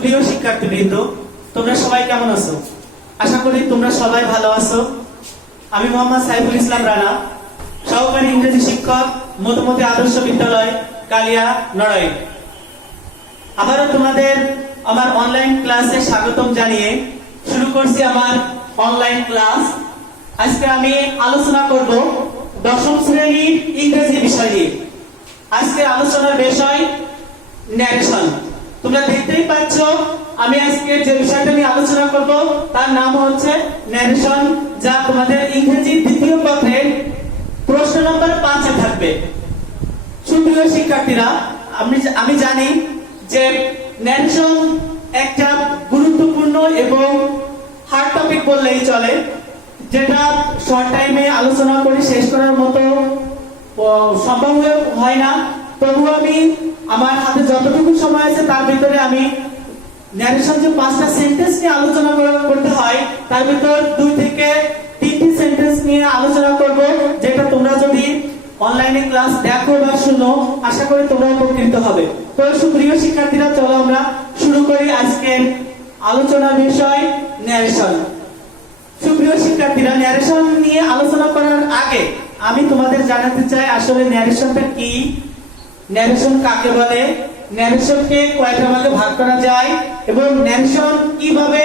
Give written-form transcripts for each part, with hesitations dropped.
সুপ্রিয় শিক্ষার্থীবৃন্দ, তোমরা সবাই কেমন আছো? আশা করি তোমরা সবাই ভালো আছো। আমি মোহাম্মদ সাইফুল ইসলাম রানা, সহকারী ইংরেজি শিক্ষক, মধুমতি আদর্শ বিদ্যালয়, কালিয়া, নড়াইল। আবারও তোমাদের আমার অনলাইন ক্লাসে স্বাগতম জানিয়ে শুরু করছি আমার অনলাইন ক্লাস। আজকে আমি আলোচনা করব দশম শ্রেণীর ইংরেজি বিষয় নিয়ে। আজকে আলোচনার বিষয় ন্যারেশন। তোমরা দেখতেই পাচ্ছ আমি আজকে যে বিষয়টা নিয়ে আলোচনা করব তার নাম হচ্ছে ন্যারেশন, যা তোমাদের ইংরেজি দ্বিতীয় পত্রের প্রশ্ন নম্বর 5 এ থাকবে। সুপ্রিয় শিক্ষার্থীরা, আমি জানি যে ন্যারেশন একটা গুরুত্বপূর্ণ এবং হার্ড টপিক বললেই চলে, যেটা শর্ট টাইমে আলোচনা করে শেষ করার মতো সম্ভব হয় না। তবু আমি আমার হাতে যতটুকু সময় আছে তার ভিতরে আমি ন্যারেশন যে 5টা সেন্টেন্স নিয়ে আলোচনা করতে হয় তার ভিতর 2 থেকে 3টি সেন্টেন্স নিয়ে আলোচনা করব, যেটা তোমরা যদি অনলাইনে ক্লাস দেখো বা শুনো আশা করি তোমরা উপকৃত হবে। তো সুপ্রিয় শিক্ষার্থীরা, চলো আমরা শুরু করি আজকের আলোচনার বিষয় ন্যারেশন। সুপ্রিয় শিক্ষার্থীরা, ন্যারেশন নিয়ে আলোচনা করার আগে আমি তোমাদের জানাতে চাই আসলে ন্যারেশনটা কি, ন্যারেশন কাকে বলে, ন্যারেশনকে কয়টা ভাগে ভাগ করা যায় এবং ন্যারেশন কিভাবে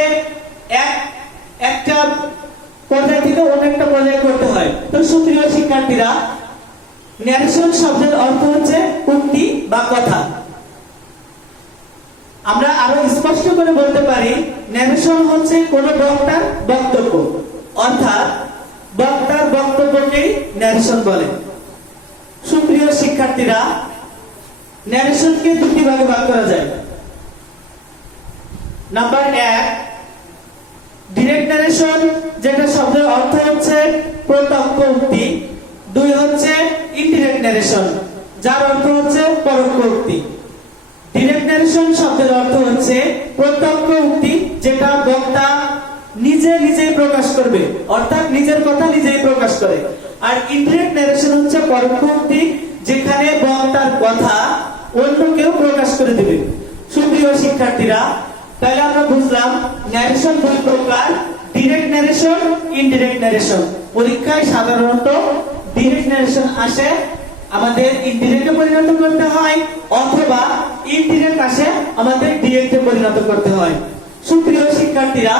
একটা পর্যায় থেকে অন্য একটা পর্যায়ে করতে হয়। তো সুপ্রিয় শিক্ষার্থীরা, ন্যারেশন শব্দের অর্থ হচ্ছে উক্তি বা কথা। আমরা আরো স্পষ্ট করে বলতে পারি ন্যারেশন হচ্ছে কোন বক্তার বক্তব্য, অর্থাৎ বক্তার বক্তব্যকেই ন্যারেশন বলে। সুপ্রিয় শিক্ষার্থীরা, ন্যারেশনকে 2টি ভাগে ভাগ করা যায়। নাম্বার 1 ডিরেক্ট ন্যারেশন, যেটা শব্দের অর্থ হচ্ছে প্রত্যক্ষ উক্তি। 2 হচ্ছে ইনডিরেক্ট ন্যারেশন, যার অর্থ হচ্ছে পরোক্ষ উক্তি। ডিরেক্ট ন্যারেশন শব্দের অর্থ হচ্ছে প্রত্যক্ষ উক্তি, যেটা বক্তা নিজেই প্রকাশ করবে, অর্থাৎ নিজের কথা নিজেই প্রকাশ করে। আর ইনডিরেক্ট ন্যারেশন হচ্ছে পরোক্ষ উক্তি, যেখানে বক্তার কথা অন্য কেউ প্রকাশ করে দেবে। সুপ্রিয় শিক্ষার্থীরা, তাহলে আমরা বুঝলাম ন্যারেশন 2 প্রকার, ডিরেক্ট ন্যারেশন, ইনডিরেক্ট ন্যারেশন। পরীক্ষায় সাধারণত ডিরেক্ট ন্যারেশন আসে, আমাদের ইনডিরেক্টে পরিণত করতে হয়, অথবা ইনডিরেক্ট আসে আমাদের ডিরেক্টে পরিণত করতে হয়। সুপ্রিয় শিক্ষার্থীরা,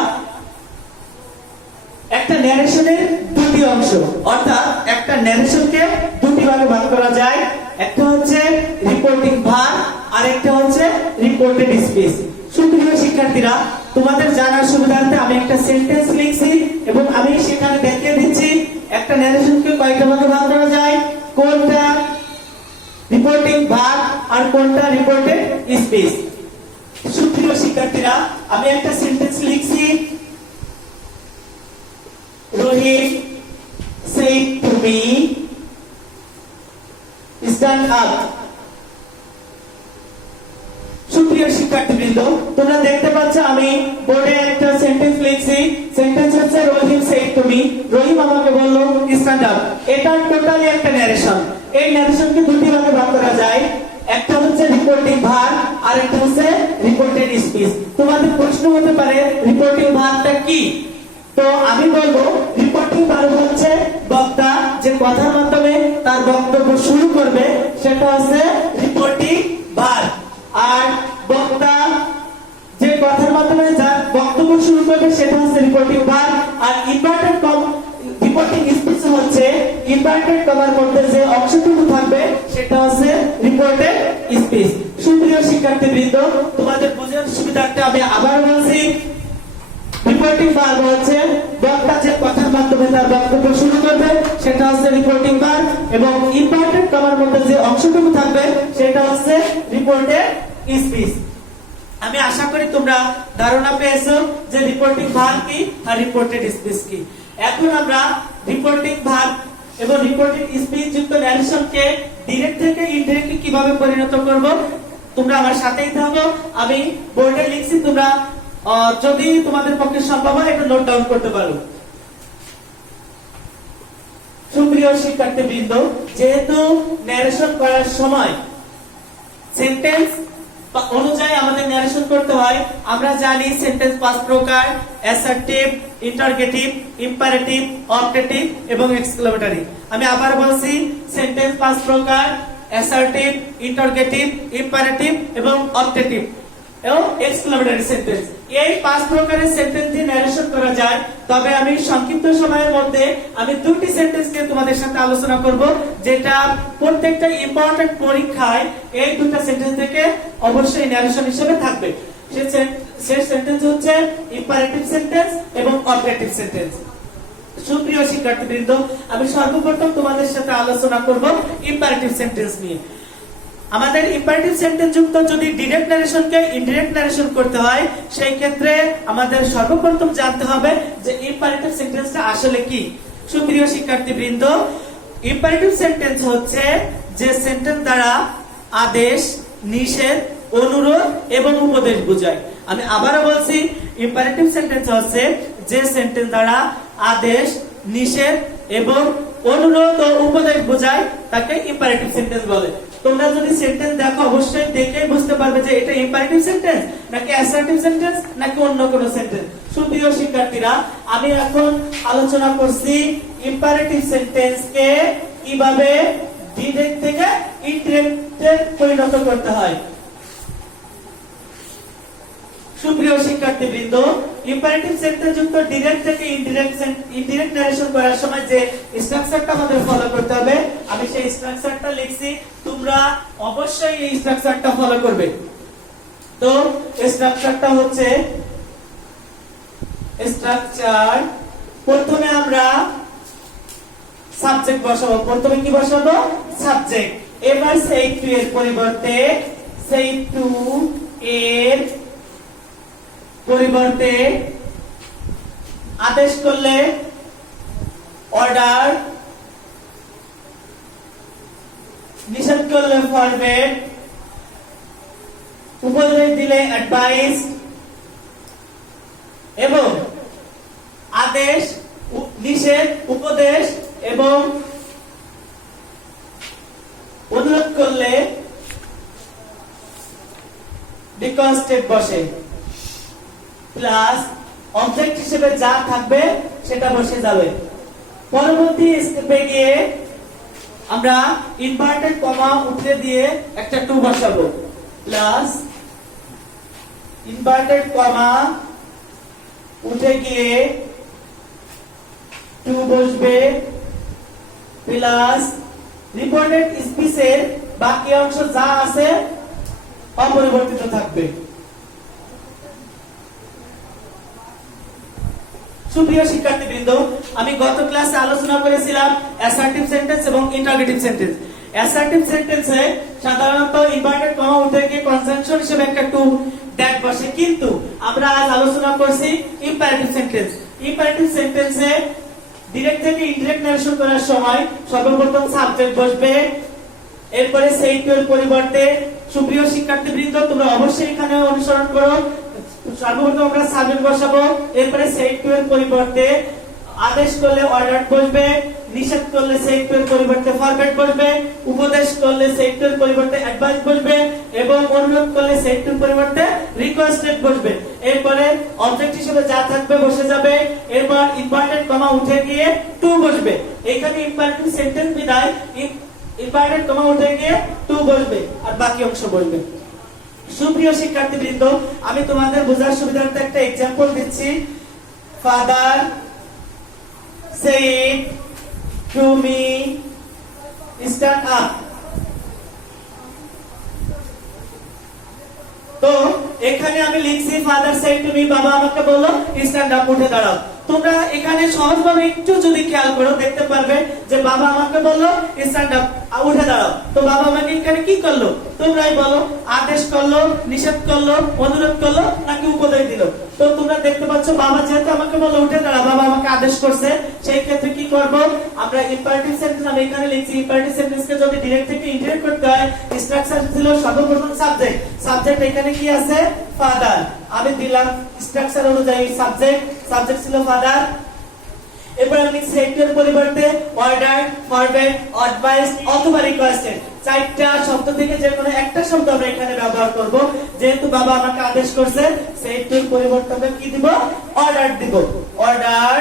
একটা ন্যারেশনের 2টি অংশ, অর্থাৎ একটা ন্যারেশনকে 2টি ভাগে ভাগ করা যায়। একটা হচ্ছে রিপোর্টিং ভার্ব আর একটা হচ্ছে রিপোর্টেড স্পিচ। সুপ্রিয় শিক্ষার্থীরা, তোমাদের জানার সুবিধার্থে আমি একটা সেন্টেন্স লিখছি এবং আমি সেখানে দেখিয়ে দিচ্ছি একটা ন্যারেশনকে কয়টা ভাগে ভাগ করা যায়, কোনটা রিপোর্টিং ভার্ব আর কোনটা রিপোর্টেড স্পিচ। সুপ্রিয় শিক্ষার্থীরা, আমি একটা সেন্টেন্স লিখছি, Rohit said to me, stand up. সুপ্রিয় শিক্ষার্থীবৃন্দ, তোমরা দেখতে পাচ্ছ আমি বোর্ডে একটা সেন্টেন্স লিখছি। সেন্টেন্স হচ্ছে রহিম said to me, রহিম আমাকে বলল স্ট্যান্ড আপ। এটা টোটালি একটা ন্যারেশন। এই ন্যারেশনকে 2টি ভাগে ভাগ করা যায়, একটা হচ্ছে রিপোর্টিং ভার্ব আর একটা হচ্ছে রিপোর্টেড স্পিচ। তোমাদের প্রশ্ন হতে পারে রিপোর্টিং ভার্বটা কি? তো আমি বলবো রিপোর্টিং ভার্ব হচ্ছে বক্তা যে কথার মাধ্যমে তার বক্তব্য শুরু করবে, সেটা হচ্ছে রিপোর্টিং ভার্ব। আর বক্তা যে কথার মাধ্যমে যার বক্তব্য শুরু করবে সেটা হচ্ছে রিপোর্টিং ভার্ব। আর ইনভার্টেড রিপোর্টিং স্পিচ হচ্ছে ইনভার্টেড কমার মধ্যে যে অংশটুকু থাকবে সেটা হচ্ছে রিপোর্টেড স্পিচ। সুপ্রিয় শিক্ষার্থীবৃন্দ, তোমাদের বোঝার সুবিধার্থে আমি আবার বলছি, রিপোর্টিং ভার্ব হচ্ছে বক্তা যে কথার মাধ্যমে তার বক্তব্য শুরু করবে সেটা হচ্ছে রিপোর্টিং ভার্ব, এবং ইনভার্টেড কমার মধ্যে যে অংশটুকু থাকবে সেটা হচ্ছে রিপোর্টেড স্পিচ। আমি আশা করি তোমরা ধারণা পেয়েছো যে রিপোর্টিং ভার্ব কি আর রিপোর্টেড স্পিচ কি। এখন আমরা রিপোর্টিং ভার্ব এবং রিপোর্টেড স্পিচ যুক্ত ন্যারেশনকে ডিরেক্ট থেকে ইনডিরেক্টে কিভাবে পরিণত করব, তোমরা আমার সাথেই থাকো। আমি বোর্ডে লিখছি, তোমরা যদি তোমাদের পক্ষে সম্ভব হয় এটা নোট ডাউন করতে পারো। সুপ্রিয় শিক্ষার্থীবৃন্দ, যেহেতু ন্যারেশন করার সময় সেন্টেন্স অনুযায়ী আমাদের ন্যারেশন করতে হয়। আমরা জানি সেন্টেন্স পাঁচ প্রকার: অ্যাসার্টিভ, ইন্টারগেটিভ, ইম্পারেটিভ, অবজেক্টিভ এবং এক্সক্লেমেটরি। আমি আবার বলছি, সেন্টেন্স পাঁচ প্রকার: অ্যাসার্টিভ, ইন্টারগেটিভ, ইম্পারেটিভ এবং অবজেক্টিভ এবং এক্সক্লেমেটরি সেন্টেন্স। এই পাঁচ প্রকারের সেন্টেন্স দিয়ে ন্যারেশন করা যায়। তবে আমি সংক্ষিপ্ত সময়ের মধ্যে আমি দুটি সেন্টেন্স নিয়ে তোমাদের সাথে আলোচনা করব, যেটা প্রত্যেকটা ইম্পর্টেন্ট পরীক্ষায় এই দুটো সেন্টেন্স থেকে অবশ্যই ন্যারেশন হিসেবে থাকবে। সেই সেন্টেন্স হচ্ছে ইম্পারেটিভ সেন্টেন্স এবং অবজেক্টিভ সেন্টেন্স। সুপ্রিয় শিক্ষার্থীবৃন্দ, আমি সর্বপ্রথম তোমাদের সাথে আলোচনা করব ইম্পারেটিভ সেন্টেন্স নিয়ে। আমাদের ইম্পারেটিভ সেন্টেন্স যুক্ত যদি ডিরেক্ট ন্যারেশনকে ইনডিরেক্ট ন্যারেশন করতে হয়, সেই ক্ষেত্রে আমাদের সর্বপ্রথম জানতে হবে যে ইম্পারেটিভ সেন্টেন্সটা আসলে কি। সুপ্রিয় শিক্ষার্থীবৃন্দ, ইম্পারেটিভ সেন্টেন্স হচ্ছে যে সেন্টেন্স দ্বারা আদেশ, নিষেধ, অনুরোধ এবং উপদেশ বোঝায়। আমি আবারও বলছি, ইম্পারেটিভ সেন্টেন্স হচ্ছে যে সেন্টেন্স দ্বারা আদেশ, নিষেধ এবং অনুরোধ ও উপদেশ বোঝায়, তাকে ইম্পারেটিভ সেন্টেন্স বলে। তোমরা যদি সেন্টেন্স দেখো, অবশ্যই দেখেই বুঝতে পারবে যে এটা ইম্পারেটিভ সেন্টেন্স নাকি অ্যাসার্টিভ সেন্টেন্স নাকি অন্য কোনো সেন্টেন্স। সুপ্রিয় শিক্ষার্থীরা, আমি এখন আলোচনা করছি ইম্পারেটিভ সেন্টেন্সকে কিভাবে ডিরেক্ট থেকে ইনডিরেক্টে পরিণত করতে হয়। সুপ্রিয় শিক্ষার্থীবৃন্দ, ইম্পারেটিভ সেন্টেন্স যুক্ত ডিরেক্ট থেকে ইনডিরেক্ট ন্যারেশন করার সময় যে স্ট্রাকচারটা আমাদের ফলো করতে হবে, আমি সেই স্ট্রাকচারটা লিখছি, তোমরা অবশ্যই এই স্ট্রাকচারটা ফলো করবে। তো স্ট্রাকচারটা হচ্ছে স্ট্রাকচার, প্রথমে আমরা সাবজেক্ট বসাবো। প্রথমে কি বসাবো? সাবজেক্ট। এবার সেই টু এর পরিবর্তে সেই টু এর পরিবর্তে আদেশ করলে অর্ডার, নিষেধ করলে ফরমেট, উপদেশ দিলে অ্যাডভাইস এবং আদেশ, নিষেধ, উপদেশ এবং অনুরোধ করলে রিকোয়েস্টেড বসে, প্লাস অবজেক্ট হিসেবে যা থাকবে সেটা বসে যাবে। পরবর্তী স্টেপে গিয়ে আমরা ইনভার্টেড কমা উঠে দিয়ে একটা টু বসাবো, প্লাস ইনভার্টেড কমা উঠে গিয়ে টু বসবে, প্লাস রিপোর্টেড স্পিচের বাকি অংশ যা আছে অপরিবর্তিত থাকবে। সুপ্রিয় শিক্ষার্থীবৃন্দ, আমি গত ক্লাসে আলোচনা করেছিলাম অ্যাসার্টিভ সেন্টেন্স এবং ইন্টারগেটিভ সেন্টেন্স। অ্যাসার্টিভ সেন্টেন্সে সাধারণত ইনভার্টেড কমা উঠে গিয়ে কনজাংশন হিসেবে একটা টু দ্যাট বসে, কিন্তু আমরা আজ আলোচনা করছি ইম্পারেটিভ সেন্টেন্স। ইম্পারেটিভ সেন্টেন্সে ডিরেক্ট থেকে ইনডিরেক্ট ন্যারেশন করার সময় সর্বপ্রথম সাবজেক্ট বসবে, এরপরে সেই টু এর পরিবর্তে, সুপ্রিয় শিক্ষার্থীবৃন্দ তোমরা অবশ্যই এখানে অনুসরণ করো, সর্বপ্রথম আমরা সাবজেক্ট বসাবো, এরপরে সেই টু এর পরিবর্তে আদেশ করলে অর্ডার বসবে, নিষেধ করলে সেই টু এর পরিবর্তে ফরম্যাট বসবে, উপদেশ করলে সেই টু এর পরিবর্তে অ্যাডভাইস বসবে এবং অনুরোধ করলে সেই টু এর পরিবর্তে রিকোয়েস্টেড বসবে। এরপরে অবজেক্ট হিসেবে যা থাকবে বসে যাবে, এরপর ইনভার্টেড কমা উঠে গিয়ে টু বসবে। এখানে ইম্পারেটিভ সেন্টেন্স বিদায় ইনভার্টেড কমা উঠে গিয়ে টু বসবে আর বাকি অংশ বসবে। সুপ্রিয় শিক্ষার্থীবৃন্দ, আমি তোমাদের বোঝার সুবিধার্থে একটা এক্সাম্পল দিচ্ছি। Father said to me stand up। তো এখানে আমি লিখছি ফাদার said to me, বাবা আমাকে বলল স্ট্যান্ড আপ, উঠে দাঁড়াও। তোমরা এখানে সহজভাবে একটু যদি খেয়াল করো দেখতে পারবে যে বাবা আমাকে বললো স্ট্যান্ড আপ, উঠে দাঁড়াও। তো বাবা আমাকে এখানে কি করলো তোমরাই বলো? আদেশ করলো, নিষেধ করলো, অনুরোধ করলো নাকি উপদেশ দিল? তো তোমরা দেখতে পাচ্ছ বাবা যেহেতু আমাকে বললো উঠে দাঁড়াও, বাবা আমাকে আদেশ করছে, সেই ক্ষেত্রে কি করব আমরা? ইম্পারেটিভ সেন্টেন্স আমি এখানে লিখছি। ইম্পারেটিভ সেন্টেন্সকে যদি ডিরেক্ট থেকে ইনডিরেক্ট করতে হয়, স্ট্রাকচার ছিল সর্বপ্রথম সাবজেক্ট। সাবজেক্ট এখানে কি আছে? ফাদার। আমি দিলাম স্ট্রাকচার অনুযায়ী সাবজেক্ট, সাবজেক্ট ছিল ফাদার। এরপর আমি লিখছি এর পরিবর্তে অর্ডার, ফরম্যাট, অ্যাডভাইস অথবা রিকোয়েস্টেড। চারটা শব্দ থেকে যে কোনো একটা শব্দ আমরা এখানে ব্যবহার করব। যেহেতু বাবা আমাকে আদেশ করছে, সেট টুর পরিবর্তে আমরা কি দিব? অর্ডার দিব। Order,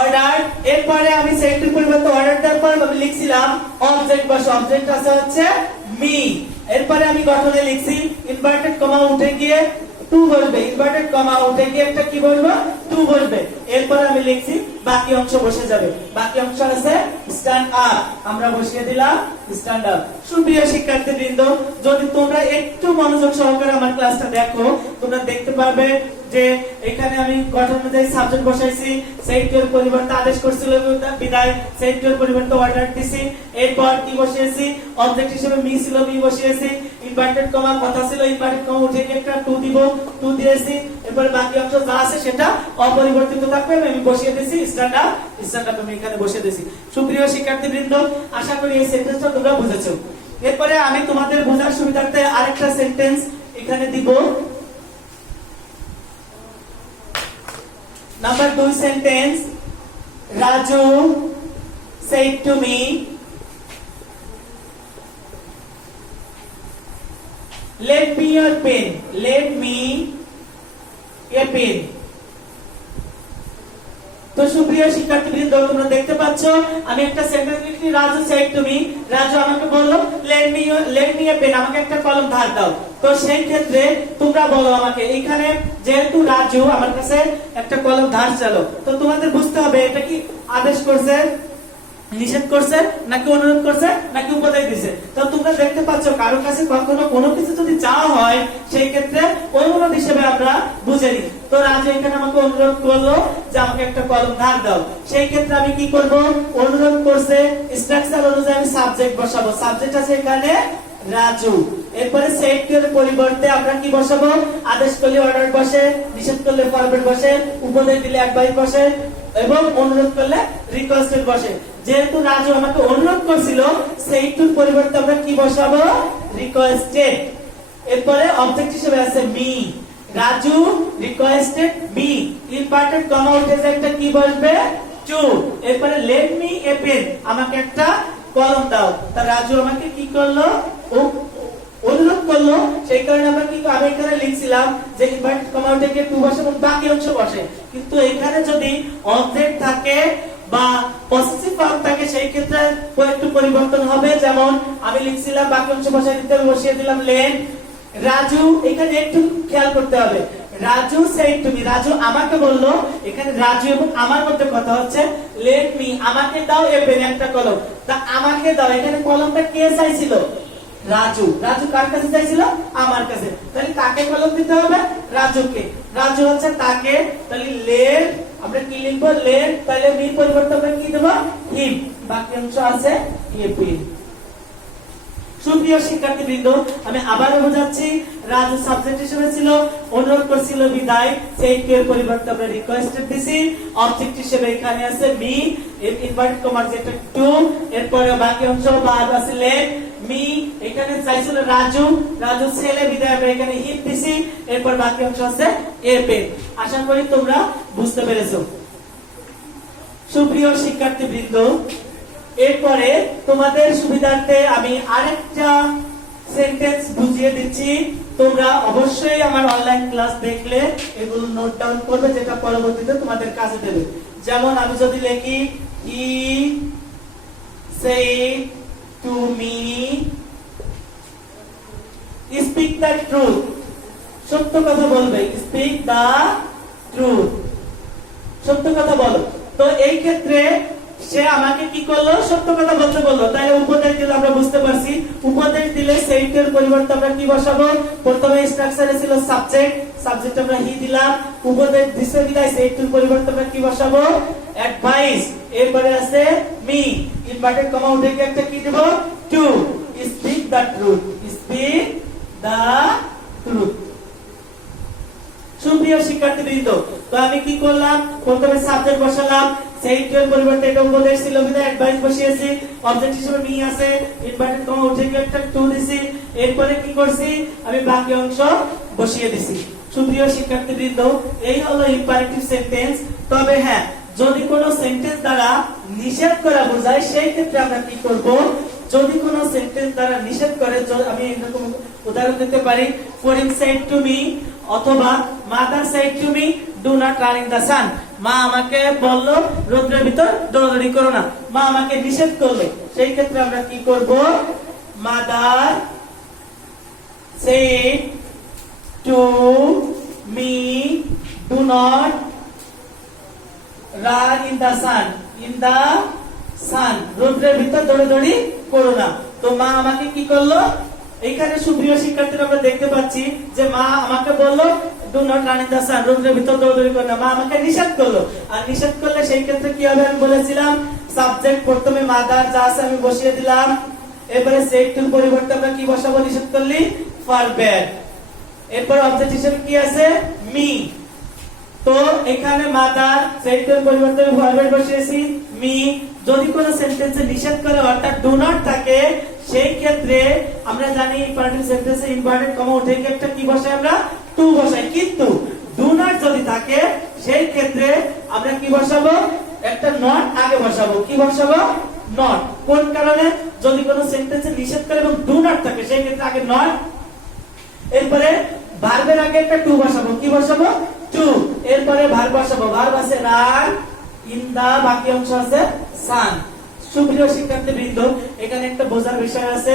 order. এরপরে আমি সেট টুর পরিবর্তে অর্ডার দেওয়ার পর আমি লিখছিলাম অবজেক্ট বসে, অবজেক্ট আছে হচ্ছে মি। এরপরে আমি গঠনে লিখছি ইনভার্টেড কমা উঠে গিয়ে টু বসবে, ইনভার্টেড কমা উঠে গিয়ে একটা কি বসবে? টু বসবে। এরপর আমি লিখছি বাকি অংশ বসে যাবে। বাকি অংশ আছে স্ট্যান্ড আপ, আমরা বসিয়ে দিলাম স্ট্যান্ড আপ। সুপ্রিয় শিক্ষার্থীবৃন্দ, যদি তোমরা একটু মনোযোগ সহকারে আমার ক্লাসটা দেখো, তোমরা দেখতে পারবে যে এখানে আমি গঠন অনুযায়ী সাবজেক্ট বসাইছি, সেট এর পরিবর্তে আদেশ করছিল বিদায়, সেট এর পরিবর্তে অর্ডার দিছি। এরপর কি বসিয়েছি? অবজেক্ট হিসেবে মি ছিল, মি বসিয়েছি। ইনভার্টেড কমা কথা ছিল, ইনভার্টেড কমা উঠে গিয়ে একটা টু দিব, টু দিয়েছি। এরপর বাকি অংশ যা আছে সেটা অপরিবর্তিত থাকবে, আমি বসিয়ে দিয়েছি স্ট্যান্ড আপ, স্ট্যান্ড আপ আমি এখানে বসিয়ে দিয়েছি। সুপ্রিয় শিক্ষার্থীবৃন্দ, আশা করি এই সেন্টেন্সটা তোমরা বুঝেছো। এরপরে আমি তোমাদের বোঝার সুবিধার্থে আরেকটা সেন্টেন্স এখানে দিব। Number 2 sentence, Raju said to me, "Let me your pen. Let me a pen." তো সুপ্রিয় শিক্ষার্থীবৃন্দ, তোমরা দেখতে পাচ্ছ আমি একটা সেন্টেন্স লিখছি, Raju shed to me. Raju আমাকে বলল লেট মি এ পেন, আমাকে একটা কলম ধার দাও। তো সেই ক্ষেত্রে তোমরা বলো আমাকে, এখানে যেহেতু রাজু আমার কাছে একটা কলম ধার চালো, তো তোমাদের বুঝতে হবে এটা কি আদেশ করছে, নিষেধ করছে, নাকি অনুরোধ করছে, নাকি উপদেশ দিছে। তো তোমরা দেখতে পাচ্ছ কারোর কাছে কখনো কোনো কিছু যদি চাওয়া হয়, সেই ক্ষেত্রে অনুরোধ হিসেবে আমরা বুঝে নিই। তো রাজু এখানে আমাকে অনুরোধ করলো যে আমাকে একটা কলম ধার দাও। সেই ক্ষেত্রে আমি কি করব? অনুরোধ করছে, স্ট্রাকচার অনুযায়ী আমি সাবজেক্ট বসাবো। সাবজেক্ট আছে এখানে রাজু। এরপরে সেট এর পরিবর্তে আমরা কি বসাবো? আদেশ করলে অর্ডার বসে, নিষেধ করলে ফরম্যাট বসে, উপদেশ দিলে অ্যাডভাইস বসে, এবং অনুরোধ করলে রিকোয়েস্টেড বসে। যেহেতু রাজু আমাকে অনুরোধ করছিল, সেইটুর পরিবর্তে আমরা কি বসাবো? রিকোয়েস্টেড। এরপরে অবজেক্ট হিসেবে আছে me. Raju requested me, inverted comma উঠে যায় একটা কি বসবে? টু। এরপরে লেট মি এ পেন, আমাকে একটা কলম দাও। তা রাজু আমাকে কি করলো? অনুরোধ করলো। সেই কারণে আমরা কি আমি এখানে লিখছিলাম যে ইনভার্টেড কমা উঠে গিয়ে টু বসে এবং বাকি অংশ বসে। কিন্তু এখানে যদি অবজেক্ট থাকে বা পসেসিভ ভার্ব থাকে, সেই ক্ষেত্রে একটু পরিবর্তন হবে। যেমন আমি লিখছিলাম বাকি অংশ বসায় দিতে বসিয়ে দিলাম লেট। রাজু, এখানে একটু খেয়াল করতে হবে, Raju shed to me, Raju আমাকে বললো। এখানে রাজু এবং আমার মধ্যে কথা হচ্ছে লেট মি, আমাকে দাও এ পেন, একটা কলম। তা আমাকে দাও, এখানে কলমটা কে চাইছিল? রাজু। রাজু কার কাছে চাইছিল? আমার কাছে। তাহলে কাকে কলম দিতে হবে? রাজুকে। রাজু হচ্ছে তাকে, তাহলে লেট আমরা কি লিখবো? লেট। তাহলে মি পরিবর্তে আমরা কি দেব? হিম। বাকি অংশ আছে এ পেন। সুপ্রিয় শিক্ষার্থীবৃন্দ, আমি আবারও বোঝাচ্ছি, রাজু সাবজেক্ট হিসেবে ছিল, অনুরোধ করছিল বিদায়, সেই এর পরিবর্তে আমরা রিকোয়েস্টেড দিছি। অবজেক্ট হিসেবে এখানে আছে মি, ইনভার্টেড কমা যেটা টু। এরপরে বাকি অংশ ভার্ব আছে লেট মি, এখানে চাইছিল রাজু, রাজু ছেলে বিদায় আমরা এখানে হিট দিছি। এরপর বাকি অংশ আছে এ পেন। আশা করি তোমরা বুঝতে পেরেছো। সুপ্রিয় শিক্ষার্থীবৃন্দ, এরপরে তোমাদের সুবিধার্থে আমি আরেকটা সেন্টেন্স বুঝিয়ে দিচ্ছি। তোমরা অবশ্যই আমার অনলাইন ক্লাস দেখলে এগুলো নোট ডাউন করবে, যেটা পরবর্তীতে তোমাদের কাজে দেবে। যেমন আমি যদি লিখি হি said to me, speak the truth, সত্য কথা বলবে, speak the truth, সত্য কথা বলো। তো এই ক্ষেত্রে সে আমাকে কি করলো? সত্য কথা বলতে বললো। তাই উপদেশ দিলে আমরা বুঝতে পারছি, উপদেশ দিলে সেইটের পরিবর্তে আমরা কি বসাবো? প্রথমে স্ট্রাকচারে ছিল সাবজেক্ট, সাবজেক্ট আমরা হি দিলাম। উপদেশ দিছে বিদায় সেইটের পরিবর্তে আমরা কি বসাবো? অ্যাডভাইস। এরপরে আছে মি, ইনভার্টেড কমা উঠে গিয়ে একটা কি দেব? Two. Speak the truth, speak the truth. সুপ্রিয় শিক্ষার্থীবৃন্দ, তো আমি কি করলাম? প্রথমে সাবজেক্ট বসালাম, সেইটের পরিবর্তে এটা উপদেশ ছিল বিদায় অ্যাডভাইস বসিয়েছি। অবজেক্ট হিসেবে মি আছে, ইনভার্টেড কমা উঠে গিয়ে একটা টু দিছি। এরপরে কি করছি? আমি বাকি অংশ বসিয়ে দিছি। সুপ্রিয় শিক্ষার্থীবৃন্দ, এই হলো ইম্পারেটিভ সেন্টেন্স। তবে হ্যাঁ, যদি কোনো সেন্টেন্স দ্বারা নিষেধ করা বোঝায় সেই ক্ষেত্রে আমরা কি করব? যদি কোনো সেন্টেন্স দ্বারা নিষেধ করে, আমি এরকম উদাহরণ দিতে পারি, ফরিন সেড টু মি, অথবা mother said to me do not run in the সান। মা আমাকে বলল রোদ্রের ভিতর দৌড়াদৌড়ি করো না, মা আমাকে নিষেধ করলো। সেই ক্ষেত্রে আমরা কি করব? Mother said to me do not run in the sun, in the sun, রোদ্রের ভিতর দৌড়াদৌড়ি করো না। তো মা আমাকে কি করলো? এখানে সুপ্রিয় শিক্ষার্থীরা আমরা দেখতে পাচ্ছি যে মা আমাকে বললো do not run in the sun, রোদ্রের ভিতর দৌড়াদৌড়ি করো না, মা আমাকে নিষেধ করলো। আর নিষেধ করলে সেই ক্ষেত্রে কি হবে আমি বলেছিলাম, সাবজেক্ট প্রথমে মাদার যা আছে আমি বসিয়ে দিলাম, এবারে সেড টুর পরিবর্তে আমরা কি বসাবো? নিষেধ করলি ফারবেড, এরপর অবজেক্ট হিসেবে কি আছে? মি। তো এখানে মাদার সেড টুর পরিবর্তে ফারবেড বসিয়েছি, মি। যদি কোনো সেন্টেন্সে নিষেধ করে অর্থাৎ ডু নট থাকে, সেই ক্ষেত্রে আমরা জানি ইম্পারেটিভ সেন্টেন্সে ইনভার্টেড কমা উঠে গিয়ে একটা কি বসাই? আমরা টু বসাই। কিন্তু ডু নট যদি থাকে সেই ক্ষেত্রে আমরা কি বসাবো? একটা নট আগে বসাবো। কি বসাবো? নট। কোন কারণে? যদি কোনো সেন্টেন্সে নিষেধ করে এবং ডু নট থাকে সেই ক্ষেত্রে আগে নট, এরপরে ভার্বের আগে একটা টু বসাবো। কি বসাবো? টু। এরপরে ভার্ব বসাবো। ভার্ব আছে রান, ইন দা, বাকি অংশ আছে সান। সুপ্রিয় শিক্ষার্থীবৃন্দ, এখানে একটা বোঝার বিষয় আছে,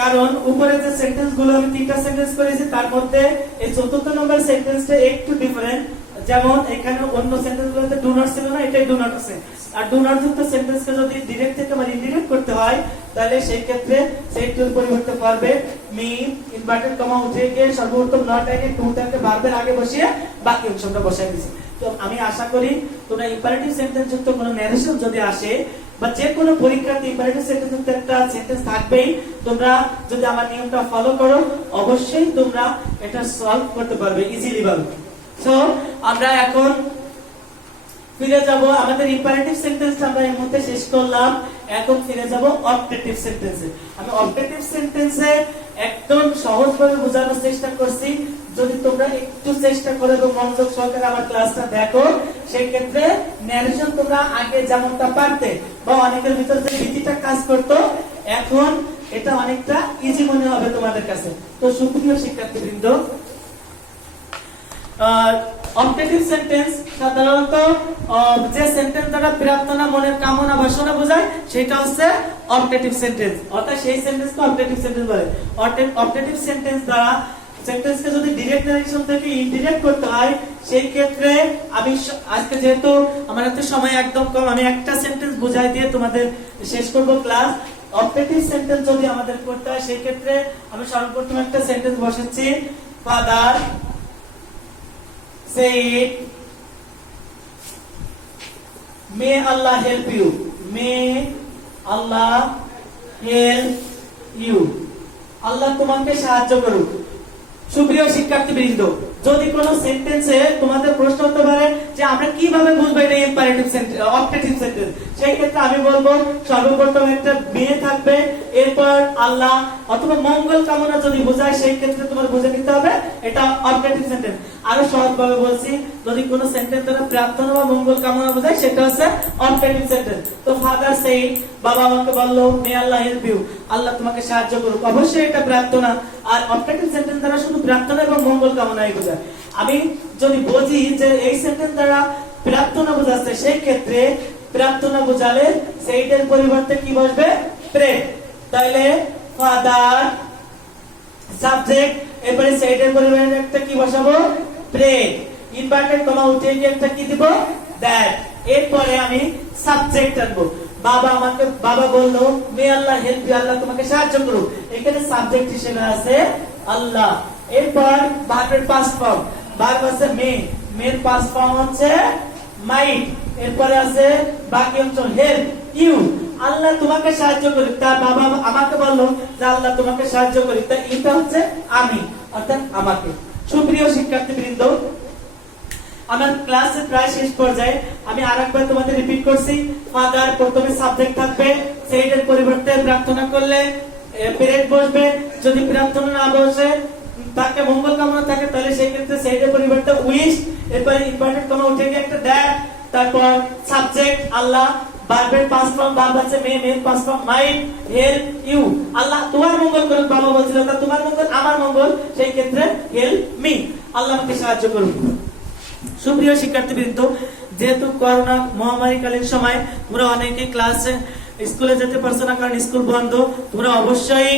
কারণ উপরে যে সেন্টেন্স গুলো আমি তিনটা সেন্টেন্স করেছি তার মধ্যে এই চতুর্থ নম্বর সেন্টেন্সটা একটু ডিফারেন্ট। যেমন এখানে অন্য সেন্টেন্স গুলোতে ডু নট ছিল না, এটাই ডু নট আছে। আর ডু নট যুক্ত সেন্টেন্সকে যদি ডিরেক্ট থেকে বা ইনডিরেক্ট করতে হয় তাহলে সেই ক্ষেত্রে সেড টুর পরিবর্তে পারবে মি, ইনভার্টেড কমা উঠে গিয়ে সর্বপ্রথম নট এনে টুটাকে ভার্বের আগে বসিয়ে বাকি অংশটা বসাই দিয়েছি। তো আমি আশা করি তোমরা ইম্পারেটিভ সেন্টেন্স যুক্ত কোনো ন্যারেশন যদি আসে বা যে কোনো পরীক্ষাতে ইম্পারেটিভ সেন্টেন্স যুক্ত একটা সেন্টেন্স থাকবেই, তোমরা যদি আমার নিয়মটা ফলো করো অবশ্যই তোমরা এটা সলভ করতে পারবে ইজিলি ভাবে। সো আমরা এখন ফিরে যাব আমাদের ইম্পারেটিভ সেন্টেন্সটা আমরা এর মধ্যে শেষ করলাম। এখন ফিরে যাব অবজেক্টিভ সেন্টেন্সে। আমি অবজেক্টিভ সেন্টেন্সে একদম সহজভাবে বোঝানোর চেষ্টা করছি। যদি তোমরা একটু চেষ্টা করো এবং মনোযোগ সহকারে আমার ক্লাসটা দেখো, সেই ক্ষেত্রে ন্যারেশন তোমরা আগে যেমনটা পারতে বা অনেকের ভিতরে যে ভীতিটা কাজ করতো, এখন এটা অনেকটা ইজি মনে হবে তোমাদের কাছে। তো সুপ্রিয় শিক্ষার্থীবৃন্দ, অবজেক্টিভ সেন্টেন্স সাধারণত যে সেন্টেন্স দ্বারা প্রার্থনা, মনের কামনা, বাসনা বোঝায় সেটা হচ্ছে অবজেক্টিভ সেন্টেন্স, অর্থাৎ সেই সেন্টেন্সকে অবজেক্টিভ সেন্টেন্স বলে। অবজেক্টিভ সেন্টেন্স দ্বারা সেন্টেন্সকে যদি ডিরেক্ট নারেশন থেকে ইনডিরেক্ট করতে হয় সেই ক্ষেত্রে আমি আজকে যেহেতু আমার হাতে সময় একদম কম, আমি একটা সেন্টেন্স বুঝাই দিয়ে তোমাদের শেষ করব ক্লাস। অবজেক্টিভ সেন্টেন্স যদি আমাদের করতে হয় সেই ক্ষেত্রে আমি সর্বপ্রথম একটা সেন্টেন্স বসাচ্ছি, father said may Allah help you, may Allah help you, আল্লাহ তোমাকে সাহায্য করুক। সুপ্রিয় শিক্ষার্থীবৃন্দ, যদি কোনো সেন্টেন্সে তোমাদের প্রশ্ন হতে পারে যে আমরা কিভাবে বুঝবো এটা ইম্পারেটিভ সেন্টেন্স, অবজেক্টিভ সেন্টেন্স, সেই ক্ষেত্রে আমি বলবো সর্বপ্রথম একটা মে থাকবে, এরপর আল্লাহ অথবা মঙ্গল কামনা যদি বোঝায় সেই ক্ষেত্রে তোমার বুঝে নিতে হবে এটা অবজেক্টিভ সেন্টেন্স। আরো সহজভাবে বলছি, যদি কোনো সেন্টেন্স দ্বারা প্রার্থনা বা মঙ্গল কামনা বোঝায় সেটা হচ্ছে অবজেক্টিভ সেন্টেন্স। তো ফাদার সেইড, বাবা আমাকে বললো মে আল্লাহ হেল্প ইউ, আল্লাহ তোমাকে সাহায্য করুক, অবশ্যই এটা প্রার্থনা। আর অবজেক্টিভ সেন্টেন্স দ্বারা শুধু প্রার্থনা এবং মঙ্গল কামনাই বোঝায়। আমি যদি বুঝি যে এই সেন্টেন্স দ্বারা প্রার্থনা বোঝাচ্ছে সেই ক্ষেত্রে প্রার্থনা বোঝালে সেইটার পরিবর্তে কি বসবে? প্রে। তাহলে ফাদার সাবজেক্ট, এরপরে সেইটার পরিবর্তে একটা কি বসাবো? প্রে, ইনভার্টেড কমা উঠে গিয়ে একটা কি দিব? দ্যাট। এরপরে আমি সাবজেক্ট আনবো, বাবা আমাকে, বাবা বললো মে আল্লাহ হেল্প ইউ, আল্লাহ তোমাকে সাহায্য করুক, এখানে সাবজেক্ট হিসেবে আছে আল্লাহ। এরপর ভার্বের পাস্ট ফর্ম, ভার্ব আছে মে, মের পাস্ট ফর্ম হচ্ছে মাইট, এরপরে আছে বাকি অংশ হেল্প ইউ, আল্লাহ তোমাকে সাহায্য করুক। তার বাবা আমাকে বললো যে আল্লাহ তোমাকে সাহায্য করুক, তাই এটা হচ্ছে আমি, অর্থাৎ আমাকে। সুপ্রিয় শিক্ষার্থীবৃন্দ, আমার ক্লাসের প্রায় শেষ পর্যায়ে, আমি আরেকবার তোমাদের রিপিট করছি। ফাদার প্রথমে সাবজেক্ট থাকবে, সেইটার পরিবর্তে প্রার্থনা করলে প্রেড বসবে, যদি প্রার্থনা না বসে তাকে মঙ্গল কামনা থাকে তাহলে সেই ক্ষেত্রে সেইটার পরিবর্তে উইশ, এরপরে ইম্পর্টেন্ট কমা উঠে গিয়ে একটা দ্যাট, তারপর সাবজেক্ট আল্লাহ, ভার্বের পাস্ট ফর্ম ভার্ব আছে মে, মের past form might, help you. আল্লাহ তোমার মঙ্গল করুক বাবা বলছিল, তা তোমার মঙ্গল আমার মঙ্গল, সেই ক্ষেত্রে হেল্প মি, আল্লাহ আমাকে সাহায্য করুন। সুপ্রিয় শিক্ষার্থীবৃন্দ, যেহেতু করোনা মহামারীকালীন সময় তোমরা অনেকে ক্লাসে স্কুলে যেতে পারছো না, কারণ স্কুল বন্ধ। তোমরা অবশ্যই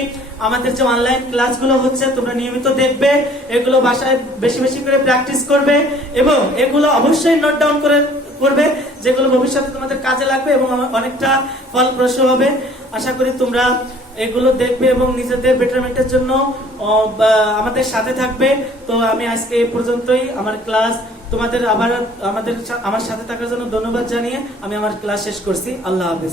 আমাদের যে অনলাইন ক্লাসগুলো হচ্ছে তোমরা নিয়মিত দেখবে, এগুলো বাসায় বেশি বেশি করে প্র্যাকটিস করবে এবং এগুলো অবশ্যই নোট ডাউন করবে, যেগুলো ভবিষ্যতে তোমাদের কাজে লাগবে এবং অনেকটা ফলপ্রসূ হবে। আশা করি তোমরা এগুলো দেখবে এবং নিজেদের বেটারমেন্টের জন্য আমাদের সাথে থাকবে। তো আমি আজকে এই পর্যন্তই আমার ক্লাস, তোমাদের আবার আমার সাথে থাকার জন্য ধন্যবাদ জানিয়ে আমি আমার ক্লাস শেষ করছি। আল্লাহ হাফেজ।